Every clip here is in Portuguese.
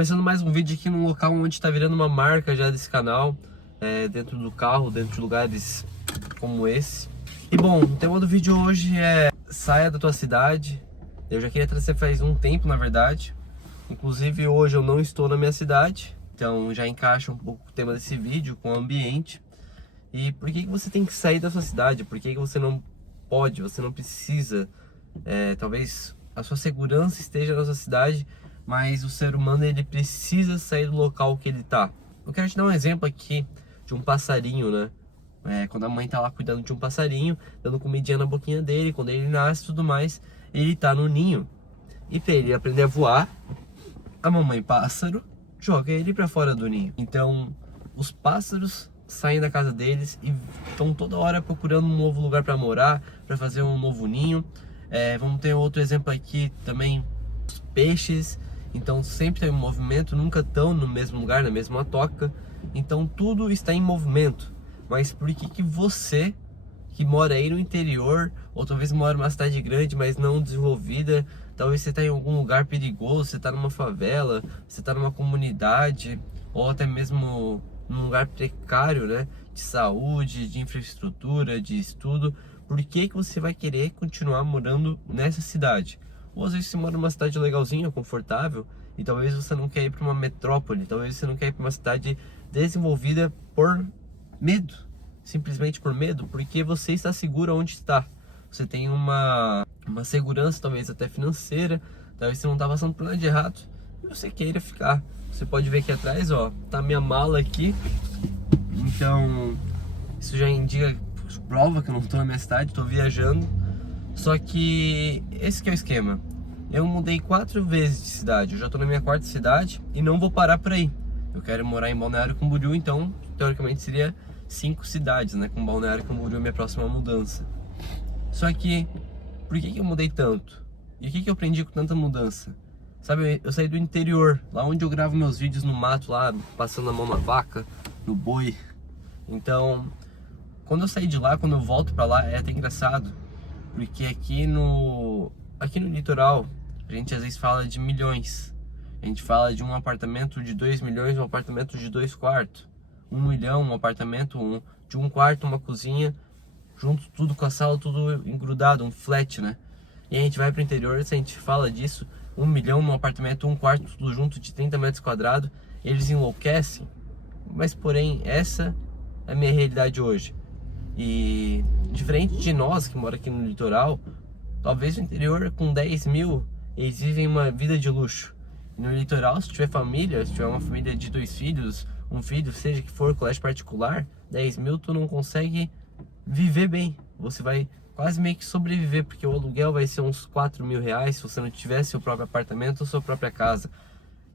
Começando mais um vídeo aqui num local onde está virando uma marca já desse canal, dentro do carro, dentro de lugares como esse. E bom, o tema do vídeo hoje é saia da tua cidade. Eu já queria trazer faz um tempo, na verdade. Inclusive hoje eu não estou na minha cidade, então já encaixa um pouco o tema desse vídeo com o ambiente. E por que você tem que sair da sua cidade? Por que você não pode, você não precisa? Talvez a sua segurança esteja na sua cidade, mas o ser humano ele precisa sair do local que ele tá. Eu quero te dar um exemplo aqui de um passarinho, né? Quando a mãe tá lá cuidando de um passarinho, dando comidinha na boquinha dele, quando ele nasce e tudo mais, ele tá no ninho. E pra ele aprender a voar, a mamãe pássaro joga ele pra fora do ninho. Então, os pássaros saem da casa deles e estão toda hora procurando um novo lugar para morar, para fazer um novo ninho. Vamos ter outro exemplo aqui também, os peixes. Então sempre tem um movimento, nunca estão no mesmo lugar, na mesma toca. Então tudo está em movimento. Mas por que você, que mora aí no interior, ou talvez mora numa cidade grande, mas não desenvolvida, talvez você está em algum lugar perigoso, você está numa favela, você está numa comunidade, ou até mesmo num lugar precário, né, de saúde, de infraestrutura, de estudo, por que você vai querer continuar morando nessa cidade? Ou às vezes você mora numa cidade legalzinha, confortável, e talvez você não quer ir para uma metrópole, talvez você não quer ir para uma cidade desenvolvida por medo, simplesmente por medo, porque você está seguro onde está. Você tem uma segurança, talvez até financeira, talvez você não está passando por nada de errado, e você queira ficar. Você pode ver aqui atrás, ó, tá minha mala aqui. Então, isso já indica, prova que eu não tô na minha cidade, tô viajando. Só que esse que é o esquema. Eu mudei 4 vezes de cidade. Eu já tô na minha 4ª cidade e não vou parar por aí. Eu quero morar em Balneário Camboriú, então, teoricamente seria 5 cidades, né, com Balneário Camboriú minha próxima mudança. Só que, por que eu mudei tanto? E o que eu aprendi com tanta mudança? Sabe, eu saí do interior, lá onde eu gravo meus vídeos no mato, lá, passando a mão na vaca, no boi. Então, quando eu saí de lá, quando eu volto pra lá, é até engraçado. Porque aqui no litoral, a gente às vezes fala de milhões. A gente fala de um apartamento de 2 milhões, um apartamento de 2 quartos. 1 milhão, um apartamento de 1 quarto, uma cozinha, junto tudo com a sala, tudo engrudado, um flat, né? E a gente vai pro interior, se a gente fala disso, 1 milhão num apartamento, 1 quarto, tudo junto de 30 metros quadrados, eles enlouquecem. Mas porém, essa é a minha realidade hoje. E diferente de nós que mora aqui no litoral, talvez no interior com 10 mil, eles vivem uma vida de luxo. E no litoral, se tiver família, se tiver uma família de 2 filhos, um filho, seja que for, colégio particular, 10 mil tu não consegue viver bem. Você vai quase meio que sobreviver, porque o aluguel vai ser uns 4 mil reais se você não tiver seu próprio apartamento ou sua própria casa.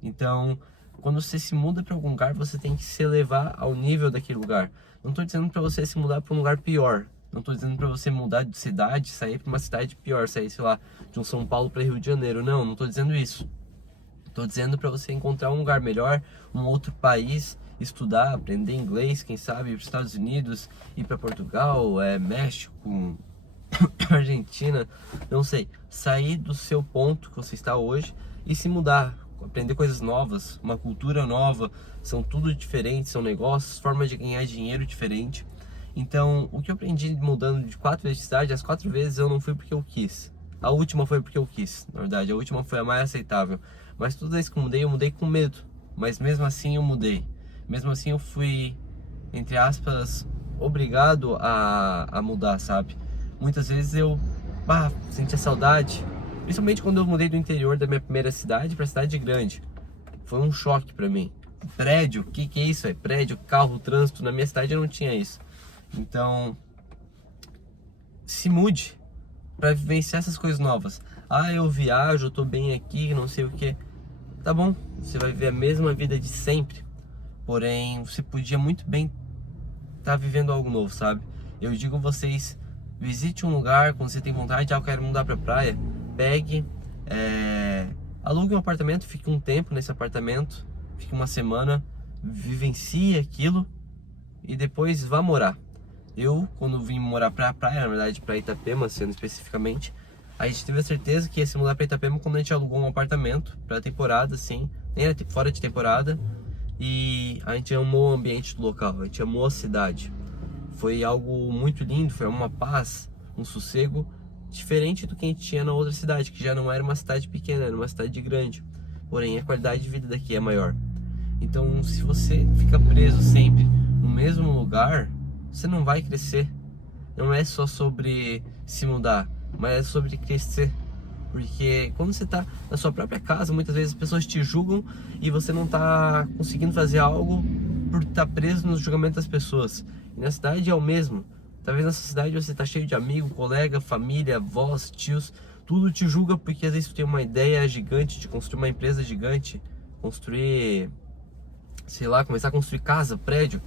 Então, quando você se muda para algum lugar, você tem que se elevar ao nível daquele lugar. Não estou dizendo para você se mudar para um lugar pior. Não estou dizendo para você mudar de cidade, sair para uma cidade pior, sair, sei lá, de um São Paulo para Rio de Janeiro. Não estou dizendo isso. Estou dizendo para você encontrar um lugar melhor, um outro país, estudar, aprender inglês, quem sabe ir para os Estados Unidos, ir para Portugal, México, Argentina, não sei. Sair do seu ponto que você está hoje e se mudar. Aprender coisas novas, uma cultura nova, são tudo diferente, são negócios, formas de ganhar dinheiro diferente. Então, o que eu aprendi mudando de 4 vezes de cidade, as 4 vezes eu não fui porque eu quis. A última foi porque eu quis, na verdade, a última foi a mais aceitável. Mas toda vez que eu mudei com medo. Mas mesmo assim eu mudei. Mesmo assim eu fui, entre aspas, obrigado a mudar, sabe? Muitas vezes eu sentia saudade. Principalmente quando eu mudei do interior da minha primeira cidade para cidade grande. Foi um choque para mim. Prédio, o que é isso? Prédio, carro, trânsito. Na minha cidade eu não tinha isso. Então, se mude para vivenciar essas coisas novas. Eu viajo, eu tô bem aqui, não sei o que. Tá bom, você vai viver a mesma vida de sempre. Porém, você podia muito bem estar vivendo algo novo, sabe? Eu digo a vocês, visite um lugar quando você tem vontade, eu quero mudar pra praia. Pegue, alugue um apartamento, fique um tempo nesse apartamento, fique uma semana, vivencie aquilo e depois vá morar. Eu, quando vim morar pra praia, na verdade pra Itapema, sendo especificamente, a gente teve a certeza que ia se mudar pra Itapema quando a gente alugou um apartamento pra temporada, assim, nem era fora de temporada, e a gente amou o ambiente do local, a gente amou a cidade. Foi algo muito lindo, foi uma paz, um sossego diferente do que a gente tinha na outra cidade, que já não era uma cidade pequena, era uma cidade grande. Porém, a qualidade de vida daqui é maior. Então, se você fica preso sempre no mesmo lugar, você não vai crescer. Não é só sobre se mudar, mas é sobre crescer. Porque quando você está na sua própria casa, muitas vezes as pessoas te julgam e você não está conseguindo fazer algo por estar preso no julgamento das pessoas. E na cidade é o mesmo. Talvez nessa cidade você está cheio de amigo, colega, família, avós, tios. Tudo te julga porque às vezes tu tem uma ideia gigante de construir uma empresa gigante. Construir, sei lá, começar a construir casa, prédio.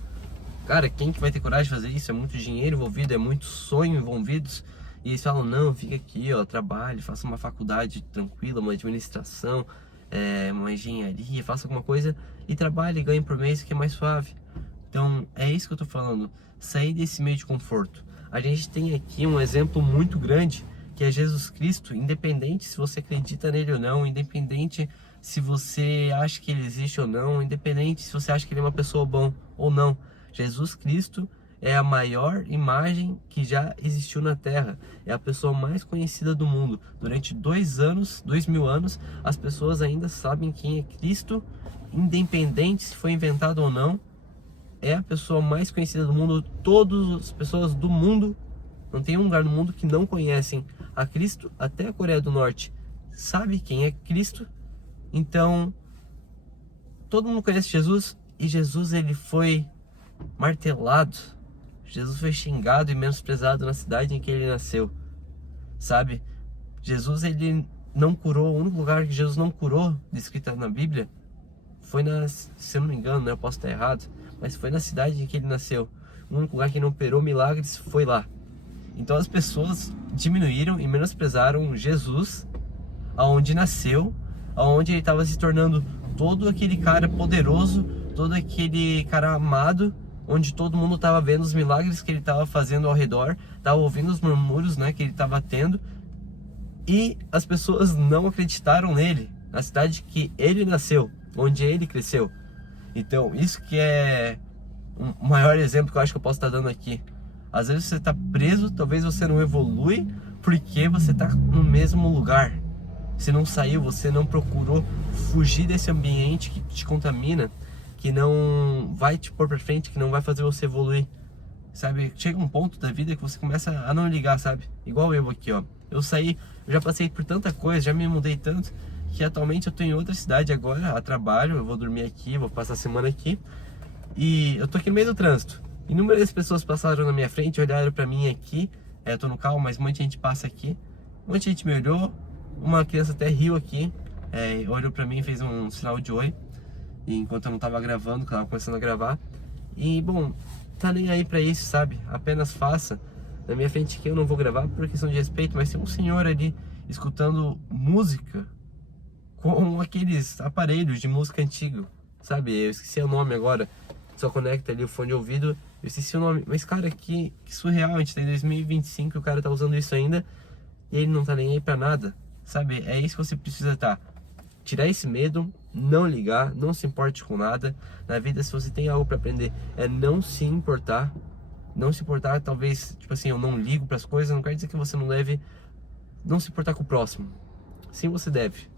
Cara, quem que vai ter coragem de fazer isso? É muito dinheiro envolvido, é muito sonho envolvidos. E eles falam, não, fica aqui, ó, trabalhe, faça uma faculdade tranquila, uma administração, uma engenharia, faça alguma coisa e trabalhe e ganhe por mês, que é mais suave. Então, é isso que eu tô falando, sair desse meio de conforto. A gente tem aqui um exemplo muito grande, que é Jesus Cristo, independente se você acredita nele ou não, independente se você acha que ele existe ou não, independente se você acha que ele é uma pessoa bom ou não. Jesus Cristo é a maior imagem que já existiu na Terra. É a pessoa mais conhecida do mundo. Durante 2000 anos, as pessoas ainda sabem quem é Cristo, independente se foi inventado ou não. É a pessoa mais conhecida do mundo. Todas as pessoas do mundo, não tem um lugar no mundo que não conhecem a Cristo. Até a Coreia do Norte sabe quem é Cristo. Então, todo mundo conhece Jesus. E Jesus, ele foi martelado. Jesus foi xingado e menosprezado na cidade em que ele nasceu, sabe? Jesus, ele não curou, o único lugar que Jesus não curou, descrito na Bíblia, foi se eu não me engano, né, eu posso estar errado, mas foi na cidade em que ele nasceu. O único lugar que não operou milagres foi lá. Então as pessoas diminuíram e menosprezaram Jesus, aonde nasceu, aonde ele estava se tornando todo aquele cara poderoso, todo aquele cara amado, onde todo mundo estava vendo os milagres que ele estava fazendo ao redor, estava ouvindo os murmúrios, né, que ele estava tendo, e as pessoas não acreditaram nele, na cidade que ele nasceu, onde ele cresceu. Então, isso que é o maior exemplo que eu acho que eu posso estar dando aqui. Às vezes você está preso, talvez você não evolui, porque você está no mesmo lugar. Você não saiu, você não procurou fugir desse ambiente que te contamina, que não vai te pôr pra frente, que não vai fazer você evoluir, sabe? Chega um ponto da vida que você começa a não ligar, sabe? Igual eu aqui, ó. Eu saí, eu já passei por tanta coisa, já me mudei tanto, que atualmente eu tô em outra cidade agora, a trabalho, eu vou dormir aqui, vou passar a semana aqui, e eu tô aqui no meio do trânsito. Inúmeras pessoas passaram na minha frente, olharam pra mim aqui, eu tô no carro, mas muita gente passa aqui, muita gente me olhou, uma criança até riu aqui, olhou pra mim e fez um sinal de oi, enquanto eu não tava gravando, que eu tava começando a gravar. E bom, tá nem aí pra isso, sabe? Apenas faça. Na minha frente aqui eu não vou gravar por questão de respeito, mas tem um senhor ali escutando música com aqueles aparelhos de música antigo, sabe? Eu esqueci o nome agora. Só conecta ali o fone de ouvido, eu esqueci o nome. Mas cara, que surreal, a gente tá em 2025 e o cara tá usando isso ainda e ele não tá nem aí pra nada, sabe? É isso que você precisa estar. Tirar esse medo, não ligar, não se importe com nada. Na vida, se você tem algo para aprender, é não se importar. Não se importar, talvez, tipo assim, eu não ligo para as coisas, não quer dizer que você não deve não se importar com o próximo. Sim, você deve.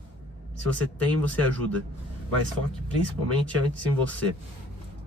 Se você tem, você ajuda. Mas foque principalmente antes em você.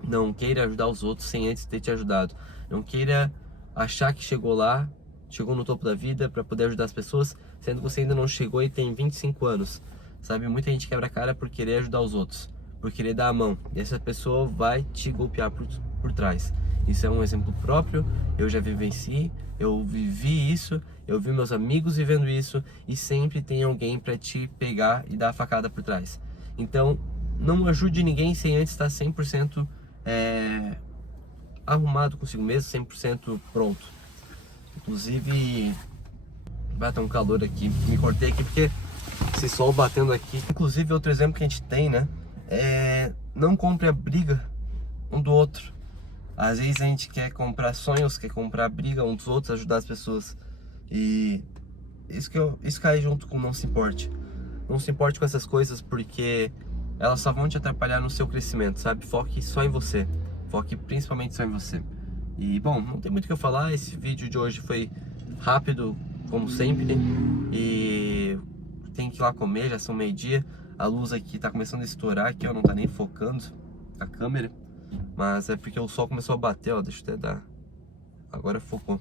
Não queira ajudar os outros sem antes ter te ajudado. Não queira achar que chegou lá, chegou no topo da vida para poder ajudar as pessoas, sendo que você ainda não chegou e tem 25 anos. Sabe, muita gente quebra a cara por querer ajudar os outros, por querer dar a mão. E essa pessoa vai te golpear por trás. Isso é um exemplo próprio, eu já vivenci, eu vivi isso, eu vi meus amigos vivendo isso, e sempre tem alguém para te pegar e dar a facada por trás. Então, não ajude ninguém sem antes estar 100% arrumado consigo mesmo, 100% pronto. Inclusive, vai ter um calor aqui, me cortei aqui porque esse sol batendo aqui. Inclusive, outro exemplo que a gente tem, né, não compre a briga um do outro. Às vezes a gente quer comprar sonhos, quer comprar briga um dos outros, ajudar as pessoas. E isso cai junto com não se importe. Não se importe com essas coisas, porque elas só vão te atrapalhar no seu crescimento, sabe? Foque só em você. Foque principalmente só em você. E bom, não tem muito o que eu falar. Esse vídeo de hoje foi rápido, como sempre. E tem que ir lá comer, já são meio-dia. A luz aqui tá começando a estourar aqui, ó, não tá nem focando a câmera. Mas é porque o sol começou a bater, ó, deixa eu até dar. Agora focou.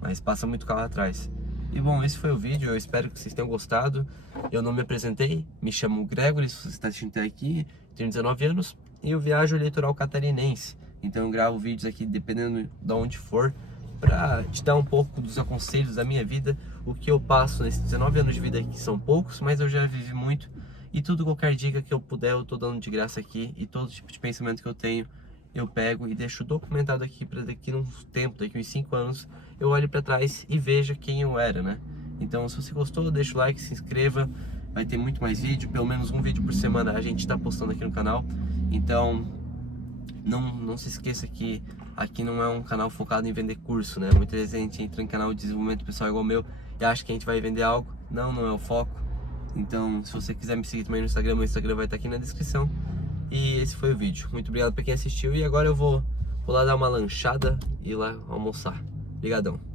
Mas passa muito carro atrás. E bom, esse foi o vídeo, eu espero que vocês tenham gostado. Eu não me apresentei, me chamo Gregory, se você está assistindo até aqui, tenho 19 anos e eu viajo o litoral catarinense. Então eu gravo vídeos aqui dependendo de onde for, pra te dar um pouco dos aconselhos da minha vida, o que eu passo nesses 19 anos de vida aqui são poucos, mas eu já vivi muito. E tudo, qualquer dica que eu puder, eu tô dando de graça aqui. E todo tipo de pensamento que eu tenho, eu pego e deixo documentado aqui para daqui a uns tempos, daqui a uns 5 anos, eu olho para trás e veja quem eu era, né? Então, se você gostou, deixa o like, se inscreva. Vai ter muito mais vídeo, pelo menos um vídeo por semana a gente tá postando aqui no canal. Então, não se esqueça que aqui não é um canal focado em vender curso, né? Muitas vezes a gente entra em canal de desenvolvimento pessoal igual o meu e acha que a gente vai vender algo. Não é o foco. Então, se você quiser me seguir também no Instagram, meu Instagram vai estar aqui na descrição. E esse foi o vídeo. Muito obrigado para quem assistiu. E agora eu vou lá dar uma lanchada e ir lá almoçar. Obrigadão.